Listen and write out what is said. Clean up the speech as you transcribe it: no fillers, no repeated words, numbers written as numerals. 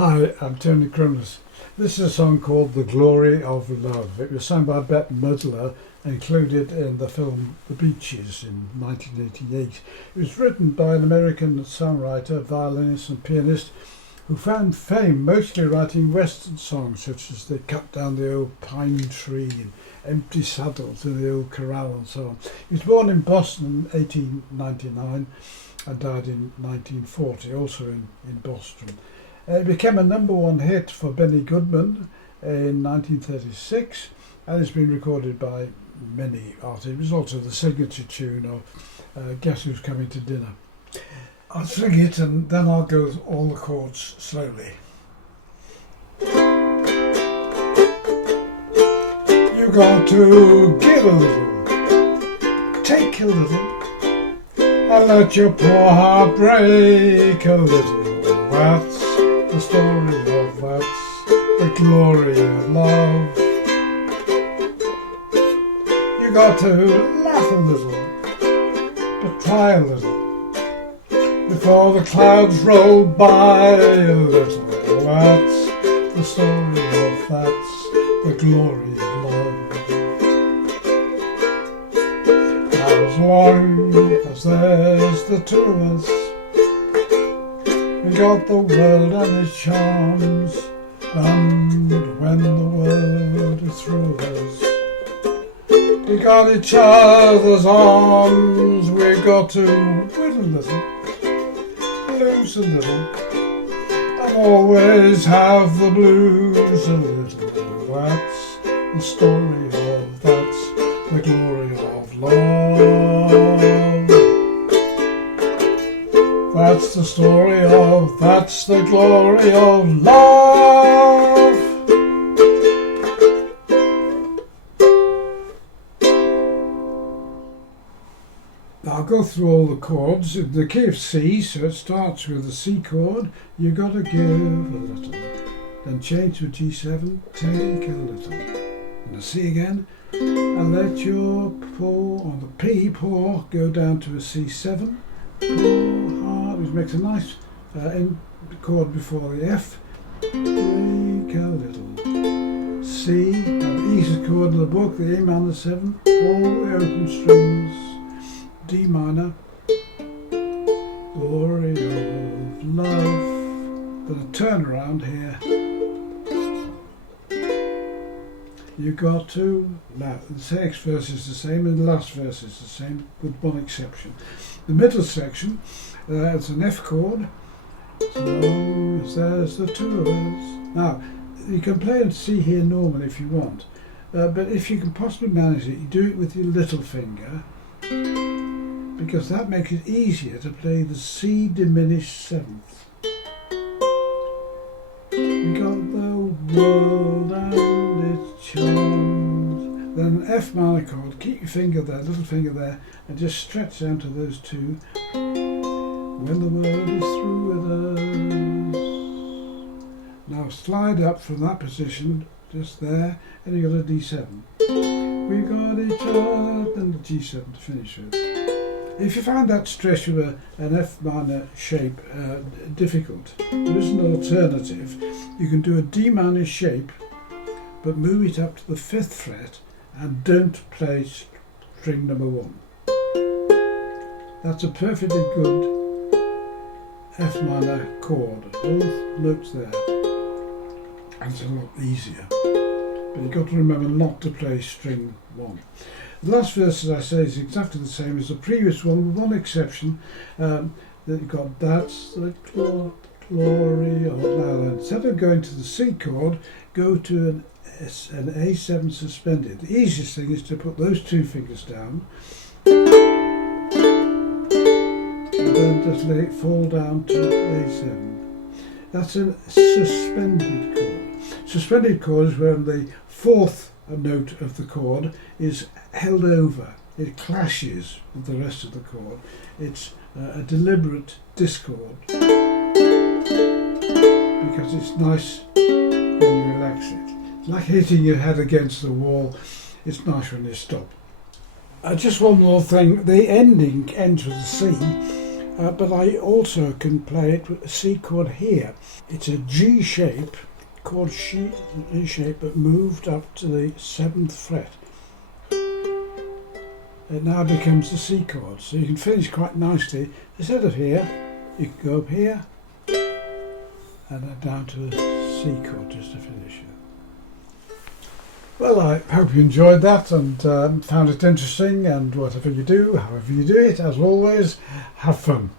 Hi, I'm Tony Crimlisk. This is a song called The Glory of Love. It was sung by Bet Midler, included in the film The Beaches in 1988. It was written by an American songwriter, violinist and pianist who found fame mostly writing Western songs such as They Cut Down the Old Pine Tree and Empty Saddles in the Old Corral and so on. He was born in Boston in 1899 and died in 1940, also in Boston. It became a number one hit for Benny Goodman in 1936 and has been recorded by many artists. It was also the signature tune of Guess Who's Coming to Dinner. I'll sing it and then I'll go all the chords slowly. You got to give a little, take a little, and let your poor heart break a little. That's the story of, that's the glory of love. You got to laugh a little, but try a little, before the clouds roll by a little. That's the story of, that's the glory of love. Now as long as there's the two of us, we got the world and its charms, and when the world is through us, we got each other's arms. We got to win a little, lose a little, and always have the blues a little. That's the story of, that's the glory of love. That's the story of, that's the glory of love. I'll go through all the chords. In the key of C, so it starts with the C chord. You got to give a little, then change to a G7, take a little, and the C again, and let your paw on the P paw go down to a C7. Paw hard, which makes a nice chord before the F. Take a little. C, and the easiest chord in the book, the A minor 7, all the open strings. D minor, glory of love. Then a turn around here. You got to, now the next verse is the same and the last verse is the same with one exception. The middle section, it's an F chord, so long as there's the two of us. Now, you can play and C here normally if you want, but if you can possibly manage it, you do it with your little finger, because that makes it easier to play the C diminished seventh. We got the world and its charms. Then an F minor chord, keep your finger there, little finger there, and just stretch down to those two. When the world is through with us. Now slide up from that position, just there, and you got a D7. We got each other, and the G7 to finish with. If you find that stretch of an F minor shape difficult, there is an alternative. You can do a D minor shape, but move it up to the 5th fret and don't play string number 1. That's a perfectly good F minor chord, both notes there, and it's a lot easier. But you've got to remember not to play string 1. The last verse, as I say, is exactly the same as the previous one, with one exception, that you've got that's the glory of. Now, instead of going to the C chord, go to an A7 suspended. The easiest thing is to put those two fingers down, and then just let it fall down to A7. That's a suspended chord. Suspended chord is when the 4th note of the chord is held over. It clashes with the rest of the chord. It's a deliberate discord because it's nice when you relax it. It's like hitting your head against the wall. It's nice when you stop. Just one more thing. The ending ends with a C, but I also can play it with a C chord here. It's a G shape, chord G shape, but moved up to the 7th fret. It now becomes the C chord, so you can finish quite nicely. Instead of here, you can go up here and then down to the C chord just to finish it. Well, I hope you enjoyed that and found it interesting, and whatever you do, however you do it, as always, have fun.